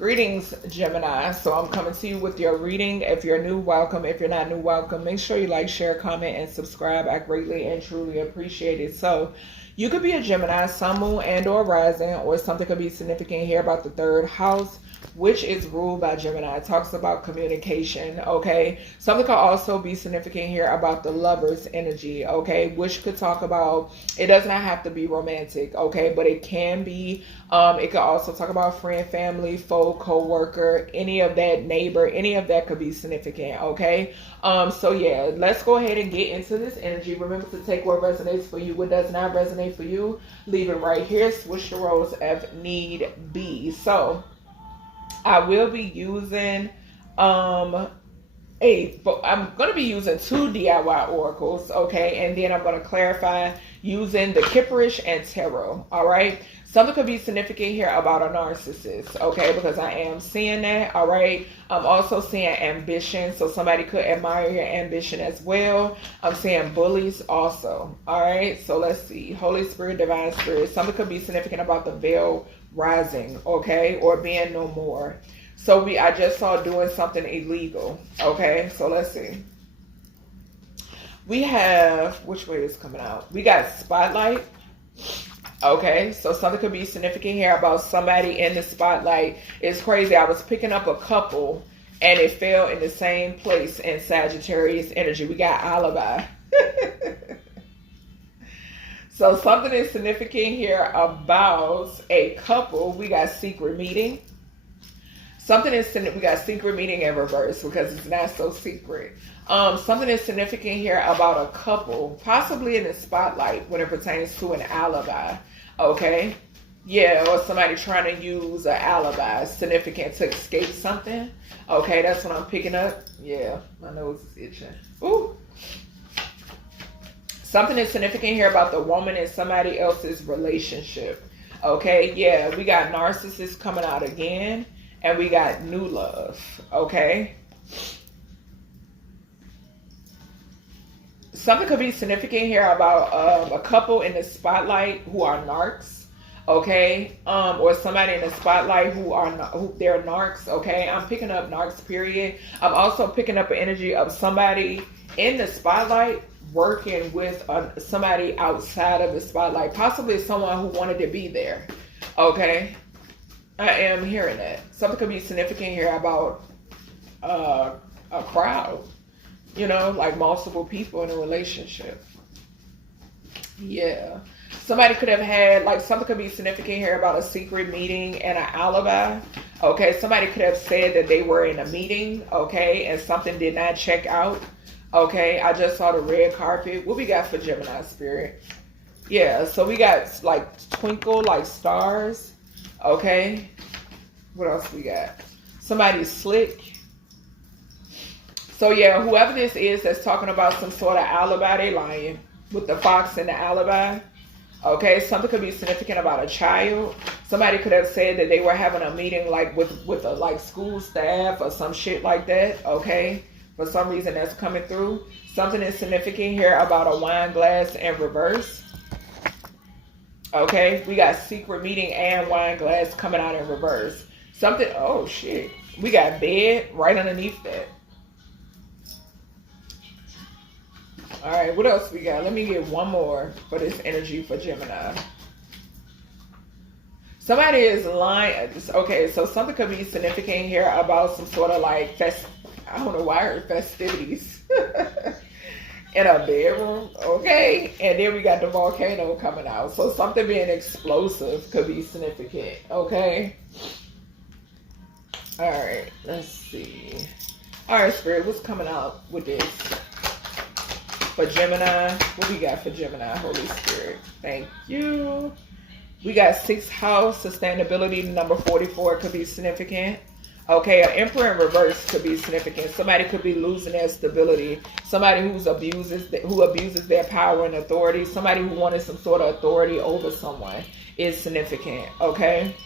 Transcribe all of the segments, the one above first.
Greetings, Gemini. So I'm coming to you with your reading. If you're new, welcome. If you're not new, welcome. Make sure you like, share, comment, and subscribe. I greatly and truly appreciate it. So you could be a Gemini, sun, moon, and or rising, or something could be significant here about the third house, which is ruled by Gemini. It talks about communication, okay? Something could also be significant here about the lover's energy, okay? Which could talk about, it does not have to be romantic, okay? But it can be, it could also talk about friend, family, foe, co-worker, any of that, neighbor, any of that could be significant, okay? So yeah, let's go ahead and get into this energy. Remember to take what resonates for you. What does not resonate for you, leave it right here. Switch the roles if need be. So I will be using I'm going to be using 2 DIY oracles, okay? And then I'm going to clarify using the Kipperish and Tarot, all right? Something could be significant here about a narcissist, okay? Because I am seeing that, all right? I'm also seeing ambition, so somebody could admire your ambition as well. I'm seeing bullies also, all right? So let's see. Holy Spirit, Divine Spirit. Something could be significant about the veil rising, okay? Or being no more. So I just saw doing something illegal, okay? So let's see. We have, which way is coming out? We got spotlight. Okay, so something could be significant here about somebody in the spotlight. It's crazy. I was picking up a couple and it fell in the same place in Sagittarius energy. We got Alibi. So something is significant here about a couple. We got secret meeting. Something is, we got secret meeting in reverse because it's not so secret. Something is significant here about a couple, possibly in the spotlight when it pertains to an alibi. Okay. Yeah, or somebody trying to use an alibi significant to escape something. Okay, that's what I'm picking up. Yeah, my nose is itching. Ooh. Something is significant here about the woman in somebody else's relationship. Okay, yeah, we got narcissist coming out again. And we got new love, okay? Something could be significant here about a couple in the spotlight who are narcs, okay? Or somebody in the spotlight who they're narcs, okay? I'm picking up narcs, period. I'm also picking up an energy of somebody in the spotlight working with somebody outside of the spotlight, possibly someone who wanted to be there, okay? I am hearing that. Something could be significant here about a crowd, you know, like multiple people in a relationship. Yeah. Somebody could have had, like, something could be significant here about a secret meeting and an alibi. Okay. Somebody could have said that they were in a meeting, okay, and something did not check out. Okay. I just saw the red carpet. What we got for Gemini spirit? Yeah. So we got, like, twinkle, like stars. Okay, what else we got? Somebody's slick. So yeah, whoever this is that's talking about some sort of alibi, they lying with the fox and the alibi. Okay, something could be significant about a child. Somebody could have said that they were having a meeting like with a like school staff or some shit like that. Okay, for some reason that's coming through. Something is significant here about a wine glass in reverse. Okay, we got secret meeting and wine glass coming out in reverse. Something, oh shit. We got bed right underneath that. All right, what else we got? Let me get one more for this energy for Gemini. Somebody is lying. Okay, so something could be significant here about some sort of like, I don't know why I heard festivities. In a bedroom, okay? And then we got the volcano coming out. So something being explosive could be significant, okay? All right, let's see. All right, Spirit, what's coming out with this? For Gemini, what we got for Gemini, Holy Spirit? Thank you. We got 6th house, sustainability, number 44 could be significant. Okay, an Emperor in reverse could be significant. Somebody could be losing their stability. Somebody who abuses their power and authority. Somebody who wanted some sort of authority over someone is significant. Okay.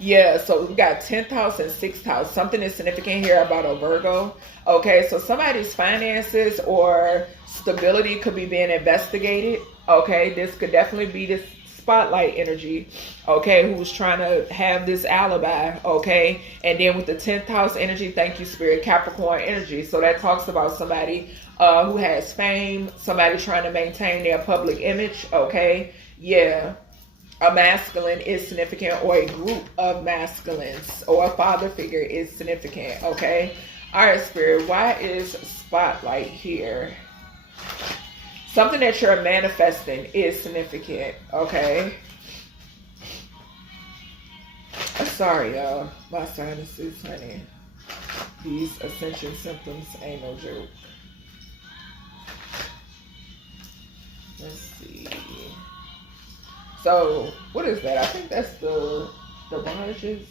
Yeah, so we got 10th house and 6th house. Something is significant here about a Virgo. Okay, so somebody's finances or stability could be being investigated. Okay, this could definitely be this spotlight energy, okay, who's trying to have this alibi, okay? And then with the 10th house energy, thank you, Spirit, Capricorn energy. So that talks about somebody who has fame, somebody trying to maintain their public image, okay? Yeah. A masculine is significant, or a group of masculines, or a father figure is significant, okay? All right, Spirit, why is spotlight here? Something that you're manifesting is significant, okay? Sorry, y'all. My sinuses, honey. These ascension symptoms ain't no joke. Let's see. So, what is that? I think that's the barges.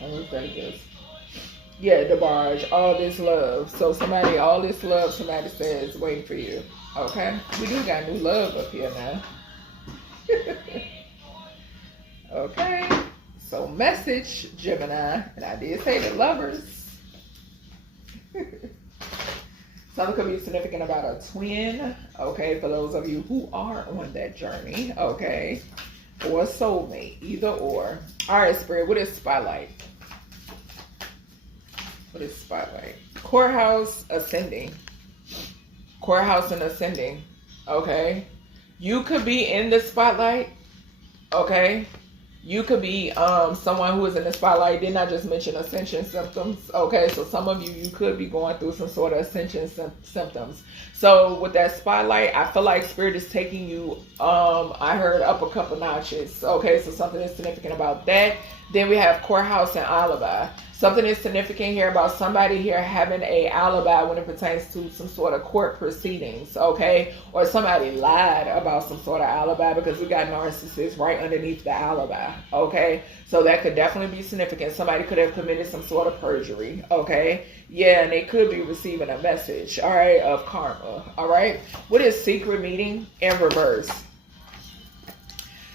I looked at it. Yeah, the barge. All this love. So somebody, all this love, somebody says, waiting for you. Okay? We do got new love up here now. Okay? So message, Gemini. And I did say the lovers. Something could be significant about a twin. Okay? For those of you who are on that journey. Okay? Or a soulmate. Either or. Alright, Spirit. What is spotlight? What is spotlight? Courthouse ascending. Courthouse and ascending. Okay. You could be in the spotlight. Okay. You could be someone who is in the spotlight. Didn't I just mention ascension symptoms? Okay. So some of you could be going through some sort of ascension symptoms. So with that spotlight, I feel like Spirit is taking you, I heard, up a couple notches. Okay. So something is significant about that. Then we have courthouse and alibi. Something is significant here about somebody here having a alibi when it pertains to some sort of court proceedings, okay? Or somebody lied about some sort of alibi, because we got narcissists right underneath the alibi, okay? So that could definitely be significant. Somebody could have committed some sort of perjury, okay? Yeah, and they could be receiving a message, all right, of karma, all right? What is secret meeting in reverse?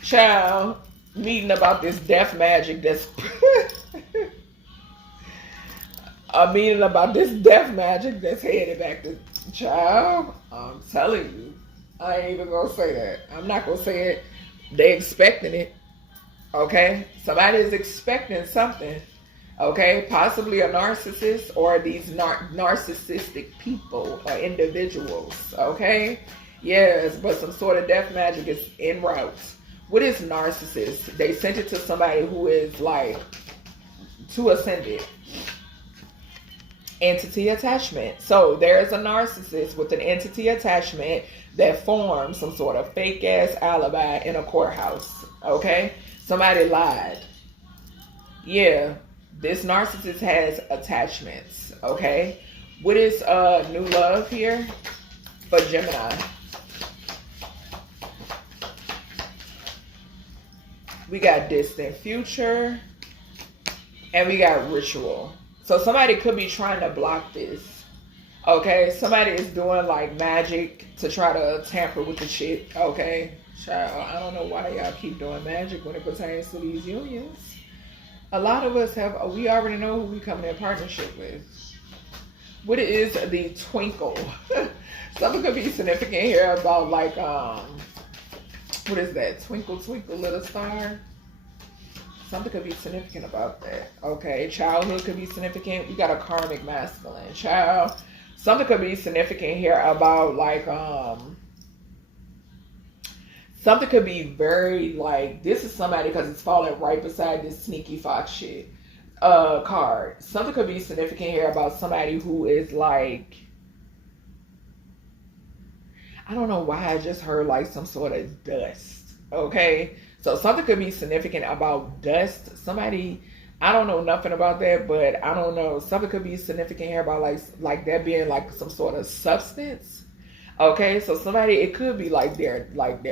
Child, meeting about this death magic that's... a meeting about this death magic that's headed back to child. I'm telling you. I ain't even gonna say that. I'm not gonna say it. They expecting it. Okay? Somebody is expecting something. Okay? Possibly a narcissist, or these narcissistic people or individuals. Okay? Yes, but some sort of death magic is en route. What is narcissist? They sent it to somebody who is like too ascended. Entity attachment. So there's a narcissist with an entity attachment that forms some sort of fake ass alibi in a courthouse. Okay? Somebody lied. Yeah. This narcissist has attachments. Okay? What is new love here for Gemini? We got distant future. And we got ritual. So somebody could be trying to block this. Okay? Somebody is doing like magic to try to tamper with the shit. Okay? Child, I don't know why y'all keep doing magic when it pertains to these unions. A lot of us have, we already know who we coming in partnership with. What is the Twinkle? Something could be significant here about like, what is that? Twinkle, twinkle, little star. Something could be significant about that. Okay, childhood could be significant. We got a karmic masculine child. Something could be significant here about like, something could be very like, this is somebody, because it's falling right beside this sneaky fox shit card. Something could be significant here about somebody who is like, I don't know why I just heard like some sort of dust. Okay. So something could be significant about dust. Somebody, I don't know nothing about that, but I don't know. Something could be significant here about like that being like some sort of substance. Okay, so somebody, it could be like their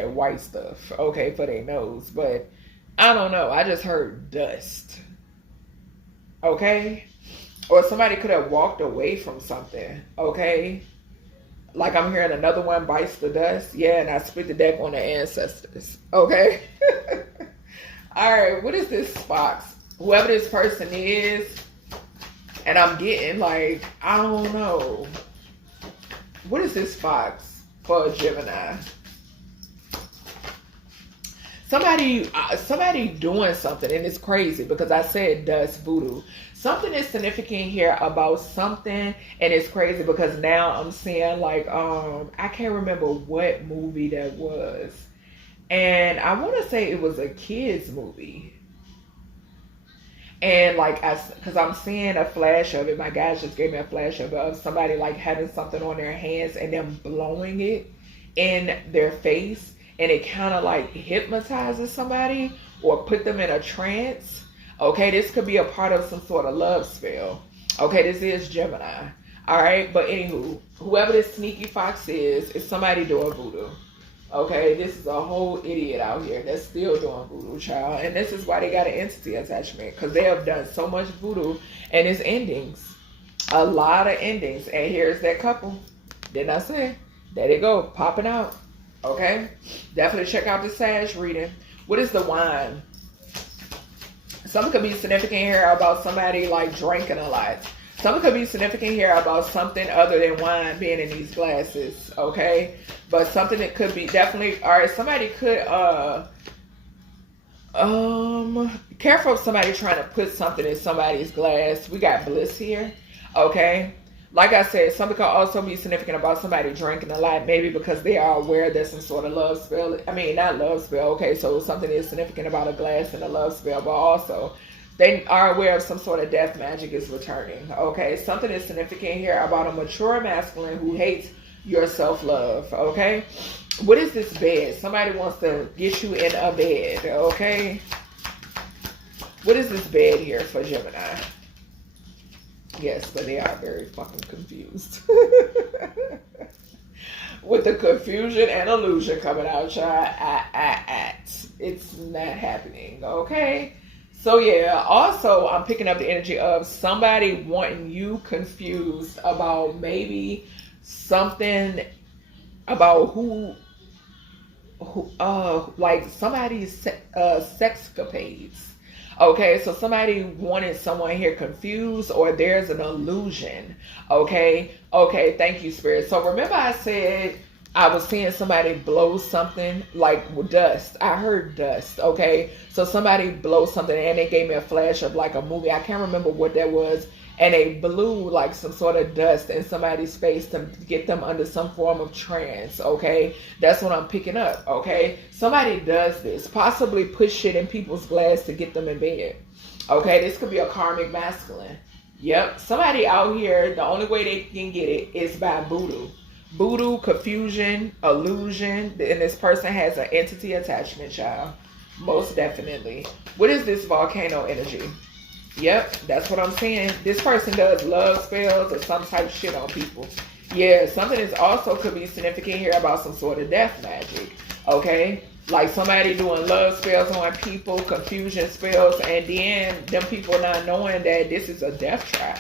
white stuff, okay, for their nose, but I don't know. I just heard dust. Okay? Or somebody could have walked away from something, okay? Like I'm hearing another one bites the dust. Yeah, and I split the deck on the ancestors. Okay? Alright, what is this fox? Whoever this person is, and I'm getting like, I don't know. What is this fox for a Gemini? somebody doing something, and it's crazy because I said dust voodoo. Something is significant here about something, and it's crazy because now I'm seeing like I can't remember what movie that was, and I want to say it was a kids movie. And like, because I'm seeing a flash of it. My guys just gave me a flash of somebody like having something on their hands and them blowing it in their face, and it kind of like hypnotizes somebody or put them in a trance. Okay, this could be a part of some sort of love spell. Okay, this is Gemini. All right, but anywho, whoever this sneaky fox is somebody doing voodoo. Okay, this is a whole idiot out here that's still doing voodoo, child. And this is why they got an entity attachment, because they have done so much voodoo and it's endings. A lot of endings. And here's that couple. Didn't I say? There they go, popping out. Okay, definitely check out the Sag reading. What is the wine? Something could be significant here about somebody like drinking a lot. Something could be significant here about something other than wine being in these glasses, okay? But something that could be definitely, all right, somebody could, careful of somebody trying to put something in somebody's glass. We got bliss here, okay? Like I said, something could also be significant about somebody drinking a lot, maybe because they are aware there's some sort of love spell. I mean, not love spell, okay? So something is significant about a glass and a love spell, but also they are aware of some sort of death magic is returning, okay? Something is significant here about a mature masculine who hates your self-love, okay? What is this bed? Somebody wants to get you in a bed, okay? What is this bed here for Gemini? Yes, but they are very fucking confused. With the confusion and illusion coming out, y'all, it's not happening, okay? So yeah, also I'm picking up the energy of somebody wanting you confused about maybe something about who like somebody's sexcapades. Okay, so somebody wanted someone here confused, or there's an illusion. Okay, thank you, Spirit. So remember I said I was seeing somebody blow something like dust. I heard dust, okay? So somebody blow something, and they gave me a flash of like a movie. I can't remember what that was. And they blew like some sort of dust in somebody's face to get them under some form of trance, okay? That's what I'm picking up, okay? Somebody does this, possibly put shit in people's glass to get them in bed, okay? This could be a karmic masculine. Yep, somebody out here, the only way they can get it is by voodoo. Voodoo, confusion, illusion, and this person has an entity attachment, child. Most definitely. What is this volcano energy? Yep, that's what I'm saying. This person does love spells or some type of shit on people. Yeah, something is also could be significant here about some sort of death magic. Okay? Like somebody doing love spells on people, confusion spells, and then them people not knowing that this is a death trap.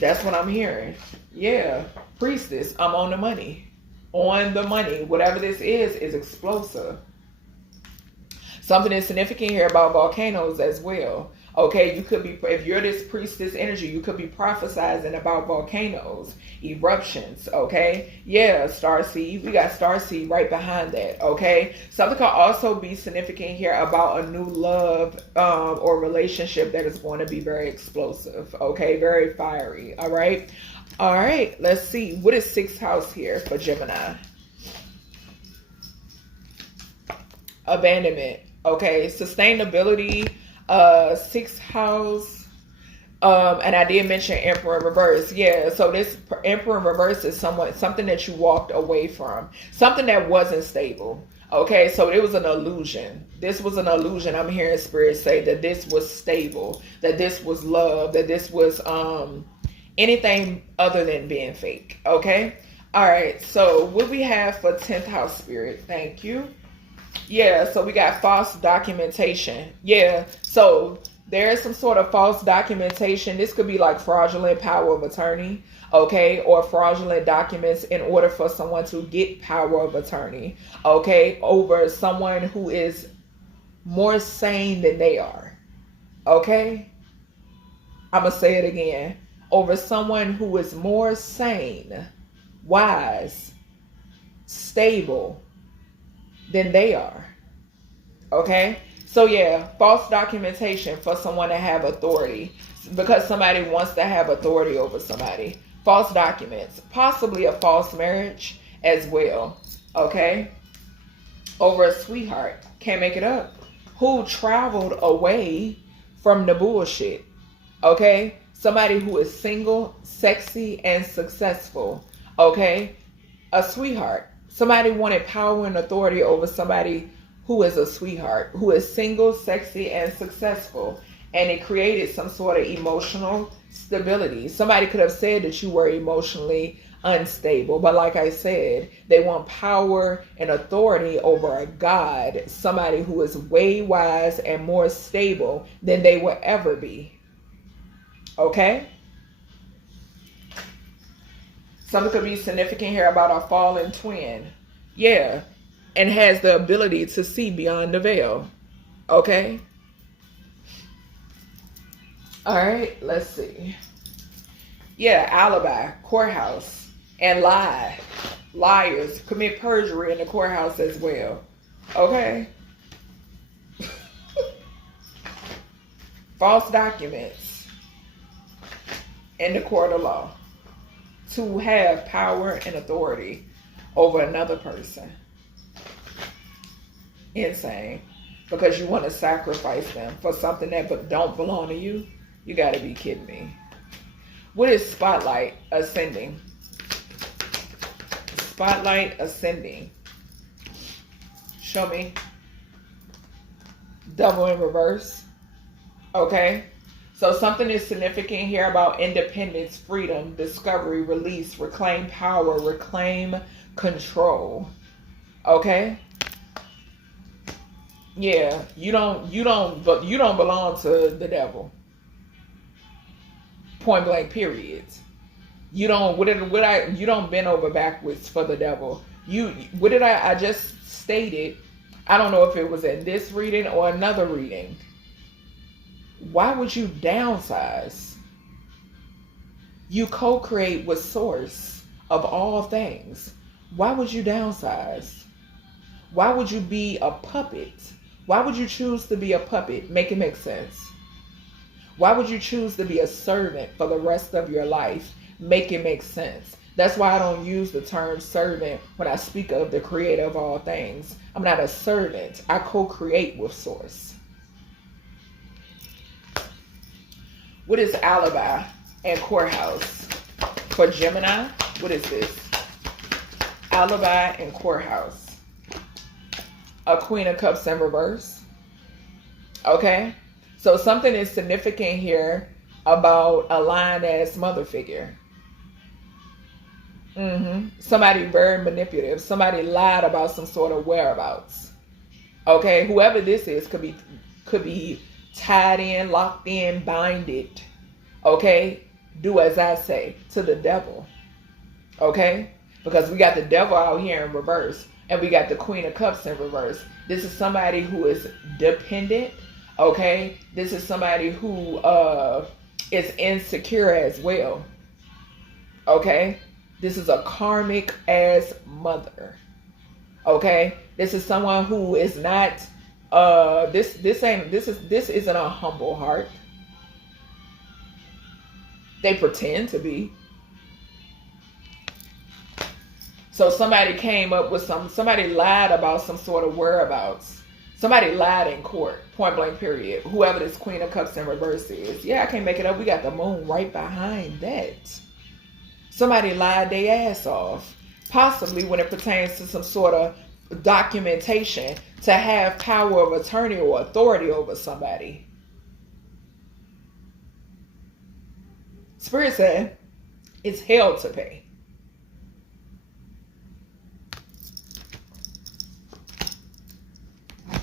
That's what I'm hearing. Yeah. Priestess, I'm on the money. On the money. Whatever this is explosive. Something is significant here about volcanoes as well. Okay, you could be, if you're this priestess energy, you could be prophesizing about volcanoes, eruptions, okay? Yeah, starseed. We got starseed right behind that, okay? Something could also be significant here about a new love or relationship that is going to be very explosive, okay? Very fiery, all right? All right, let's see. What is 6th house here for Gemini? Abandonment, okay? Sustainability. 6th house, and I did mention Emperor in reverse. Yeah, so this Emperor in reverse is something that you walked away from, something that wasn't stable. Okay, so it was an illusion. This was an illusion. I'm hearing Spirit say that this was stable, that this was love, that this was anything other than being fake. Okay, all right. So what we have for 10th house, Spirit? Thank you. Yeah, so we got false documentation. Yeah, so there is some sort of false documentation. This could be like fraudulent power of attorney, okay, or fraudulent documents in order for someone to get power of attorney, okay, over someone who is more sane than they are, okay? I'm going to say it again. Over someone who is more sane, wise, stable than they are. Okay? So yeah, false documentation for someone to have authority because somebody wants to have authority over somebody. False documents, possibly a false marriage as well. Okay? Over a sweetheart, can't make it up, who traveled away from the bullshit. Okay? Somebody who is single, sexy, and successful. Okay? A sweetheart. Somebody wanted power and authority over somebody who is a sweetheart, who is single, sexy, and successful. And it created some sort of emotional stability. Somebody could have said that you were emotionally unstable. But like I said, they want power and authority over a God, somebody who is way wise and more stable than they will ever be. Okay? Something could be significant here about a fallen twin. Yeah. And has the ability to see beyond the veil. Okay? All right, let's see. Yeah, alibi, courthouse, and lie. Liars commit perjury in the courthouse as well. Okay? False documents in the court of law. To have power and authority over another person. Insane. Because you want to sacrifice them for something that don't belong to you. You got to be kidding me. What is spotlight ascending? Spotlight ascending. Show me. Double in reverse. Okay. So something is significant here about independence, freedom, discovery, release, reclaim power, reclaim control. Okay. Yeah, you don't belong to the devil. Point blank, period. You don't bend over backwards for the devil. I just stated, I don't know if it was in this reading or another reading. Why would you downsize? You co-create with source of all things. Why would you downsize? Why would you be a puppet? Why would you choose to be a puppet? Make it make sense. Why would you choose to be a servant for the rest of your life? Make it make sense. That's why I don't use the term servant when I speak of the creator of all things. I'm not a servant. I co-create with source. What is alibi and courthouse? For Gemini, what is this? Alibi and courthouse. A Queen of Cups in reverse. Okay? So something is significant here about a lying-ass mother figure. Somebody very manipulative. Somebody lied about some sort of whereabouts. Okay? Whoever this is could be tied in, locked in, binded. Okay? Do as I say to the devil. Okay? Because we got the devil out here in reverse. And we got the Queen of Cups in reverse. This is somebody who is dependent. Okay? This is somebody who is insecure as well. Okay? This is a karmic ass mother. Okay? This is someone who is not this isn't a humble heart. They pretend to be. So somebody came up with somebody lied about some sort of whereabouts. Somebody lied in court, point blank period. Whoever this Queen of Cups in reverse is. Yeah, I can't make it up. We got the moon right behind that. Somebody lied their ass off. Possibly when it pertains to some sort of documentation to have power of attorney or authority over somebody. Spirit said, it's hell to pay.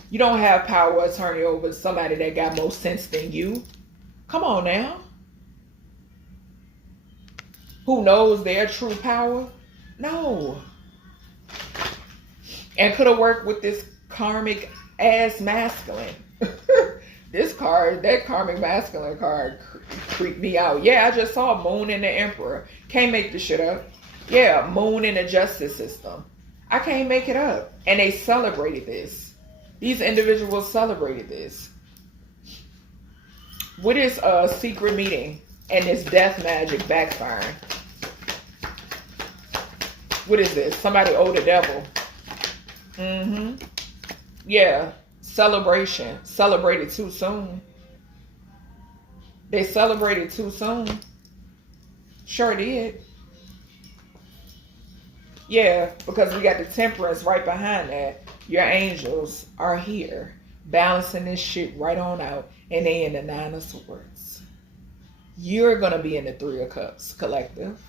You don't have power of attorney over somebody that got more sense than you. Come on now. Who knows their true power? No. And could have worked with this karmic ass masculine. That karmic masculine card creeped me out. Yeah, I just saw Moon and the Emperor. Can't make this shit up. Yeah, Moon in the justice system. I can't make it up. And they celebrated this. These individuals celebrated this. What is a secret meeting and this death magic backfiring? What is this? Somebody owe the devil. Yeah. Celebration. Celebrated too soon. They celebrated too soon. Sure did. Yeah, because we got the temperance right behind that. Your angels are here, balancing this shit right on out, and they in the 9 of Swords. You're going to be in the 3 of Cups, collective.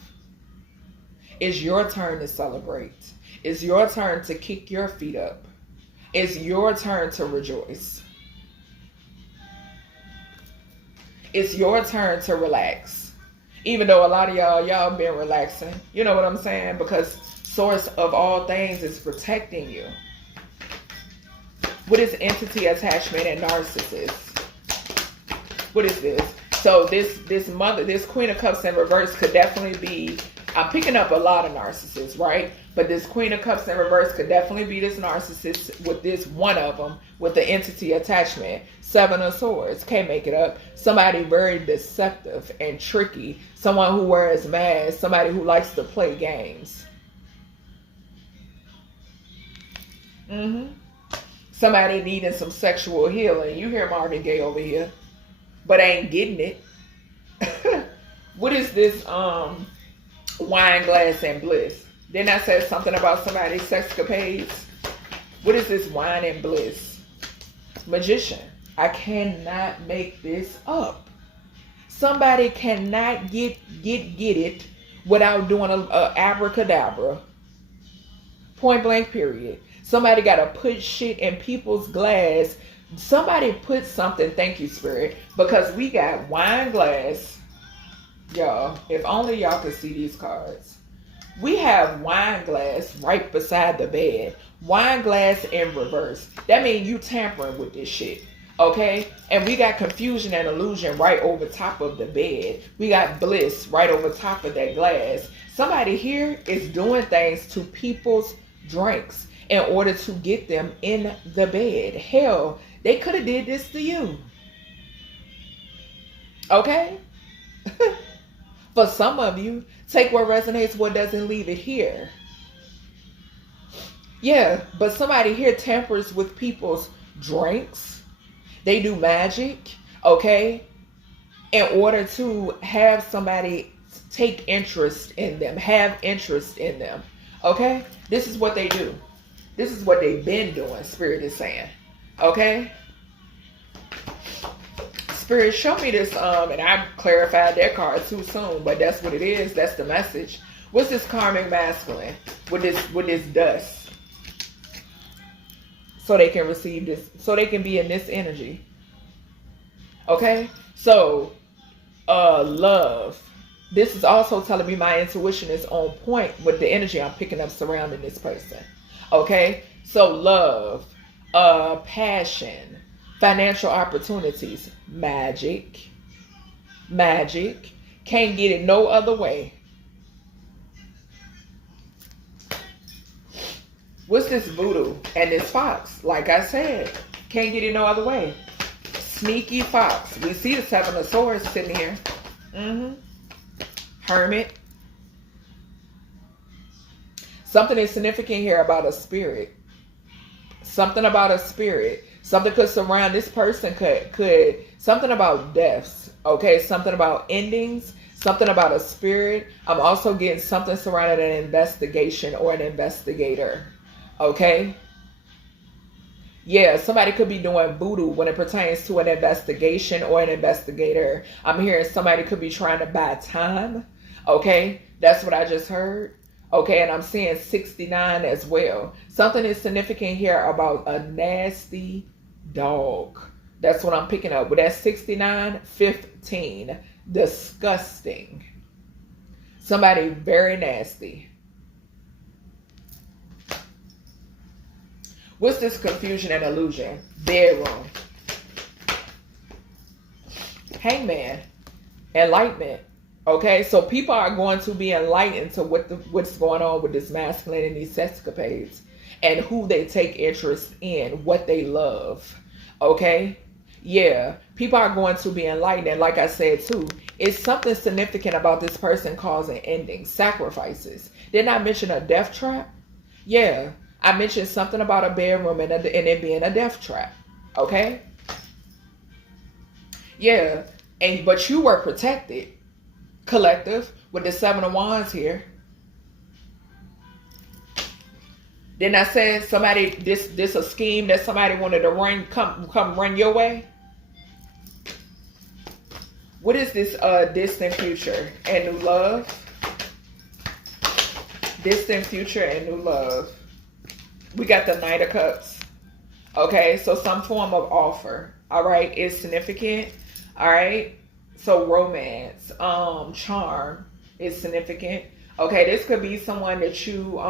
It's your turn to celebrate. It's your turn to kick your feet up. It's your turn to rejoice. It's your turn to relax. Even though a lot of y'all been relaxing. You know what I'm saying? Because source of all things is protecting you. What is entity attachment and narcissist? What is this? So this Queen of Cups in reverse could definitely be, I'm picking up a lot of narcissists, right? But this Queen of Cups in reverse could definitely be this narcissist with this one of them with the entity attachment. 7 of Swords, can't make it up. Somebody very deceptive and tricky. Someone who wears masks. Somebody who likes to play games. Somebody needing some sexual healing. You hear Marvin Gaye over here, but ain't getting it. What is this wine glass and bliss? Didn't I say something about somebody's sexcapades? What is this wine and bliss? Magician. I cannot make this up. Somebody cannot get it without doing a abracadabra. Point blank period. Somebody got to put shit in people's glass. Somebody put something, thank you, Spirit, because we got wine glass. Y'all, if only y'all could see these cards. We have wine glass right beside the bed. Wine glass in reverse. That means you tampering with this shit. Okay? And we got confusion and illusion right over top of the bed. We got bliss right over top of that glass. Somebody here is doing things to people's drinks in order to get them in the bed. Hell, they could have did this to you. Okay? For some of you, take what resonates, what doesn't, leave it here. Yeah, but somebody here tampers with people's drinks. They do magic, okay, in order to have somebody take interest in them, have interest in them, okay? This is what they do. This is what they've been doing, Spirit is saying, okay? Spirit, show me this, and I clarified that card too soon, but that's what it is. That's the message. What's this karmic masculine with this dust? So they can receive this, so they can be in this energy. Okay? So, love. This is also telling me my intuition is on point with the energy I'm picking up surrounding this person. Okay? So, love, passion, financial opportunities, magic. Can't get it no other way. What's this voodoo and this fox? Like I said, can't get it no other way. Sneaky fox. We see the 7 of Swords sitting here. Hermit. Something is significant here about a spirit. Something about a spirit. Something could surround this person. Could something about deaths. Okay, something about endings. Something about a spirit. I'm also getting something surrounding an investigation or an investigator. Okay? Yeah, somebody could be doing voodoo when it pertains to an investigation or an investigator. I'm hearing somebody could be trying to buy time. Okay? That's what I just heard. Okay, and I'm seeing 69 as well. Something is significant here about a nasty dog. That's what I'm picking up. But that's 69, 15. Disgusting. Somebody very nasty. What's this confusion and illusion? Bedroom. Hangman. Enlightenment. Okay, so people are going to be enlightened to what's going on with this masculine and these sexcapades. and who they take interest in, what they love. Okay? Yeah, people are going to be enlightened. And like I said too, it's something significant about this person causing endings, sacrifices. Didn't I mention a death trap? Yeah, I mentioned something about a bedroom and it being a death trap. Okay? Yeah, but you were protected, collective, with the 7 of Wands here. Then I said somebody, this a scheme that somebody wanted to come run your way. What is this distant future and new love? Distant future and new love. We got the Knight of Cups. Okay, so some form of offer. All right, is significant. All right, so romance, charm is significant. Okay, this could be someone that you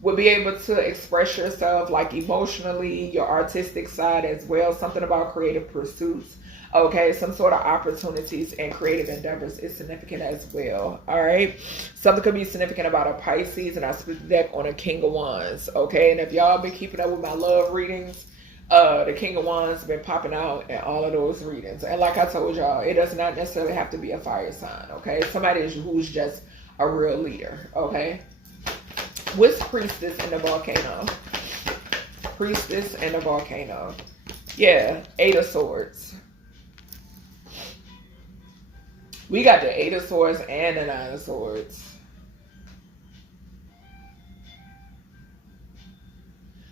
would be able to express yourself like emotionally, your artistic side as well. Something about creative pursuits. Okay, some sort of opportunities and creative endeavors is significant as well. All right, something could be significant about a Pisces, and I split the deck on a King of Wands. Okay, and if y'all been keeping up with my love readings, the King of Wands been popping out in all of those readings. And like I told y'all, it does not necessarily have to be a fire sign. Okay, somebody who's just a real leader. Okay, what's Priestess in the volcano? Priestess in the volcano. Yeah, 8 of Swords. We got the 8 of Swords and the 9 of Swords.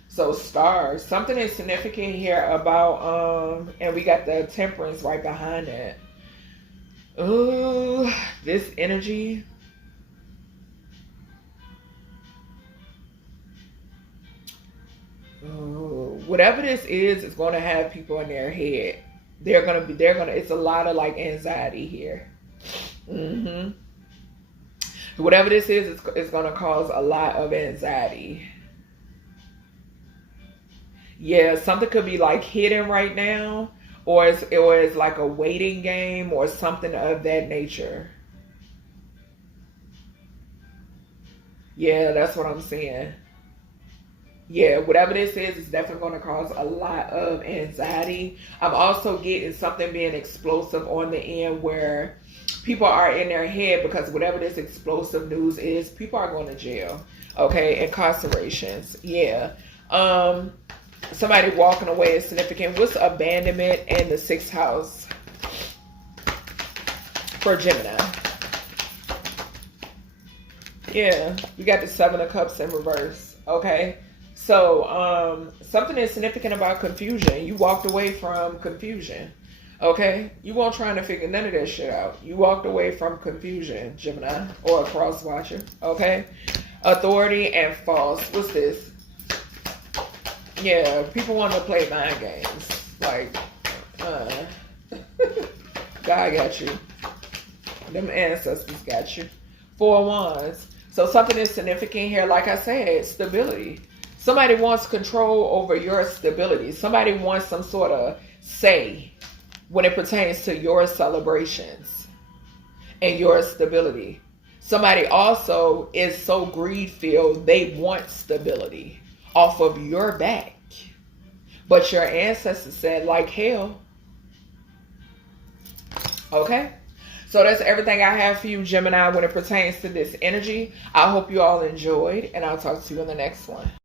So stars, something is significant here about, and we got the Temperance right behind it. Ooh, this energy. Ooh, whatever this is going to have people in their head. It's a lot of like anxiety here. Whatever this is, it's going to cause a lot of anxiety. Yeah, something could be like hidden right now, or it's like a waiting game or something of that nature. Yeah, that's what I'm saying. Yeah, whatever this is, it's definitely going to cause a lot of anxiety. I'm also getting something being explosive on the end where people are in their head because whatever this explosive news is, people are going to jail. Okay, incarcerations. Yeah. Somebody walking away is significant. What's abandonment in the 6th house for Gemini? Yeah, we got the 7 of Cups in reverse. Okay, so something is significant about confusion. You walked away from confusion. Okay, you weren't trying to figure none of that shit out. You walked away from confusion, Gemini, or a cross watcher. Okay, authority and false. What's this? Yeah, people want to play mind games. Like, God got you. Them ancestors got you. 4 of Wands. So something is significant here. Like I said, stability. Somebody wants control over your stability. Somebody wants some sort of say when it pertains to your celebrations and your stability. Somebody also is so greed-filled, they want stability off of your back. But your ancestors said, like hell. Okay? So that's everything I have for you, Gemini, when it pertains to this energy. I hope you all enjoyed, and I'll talk to you in the next one.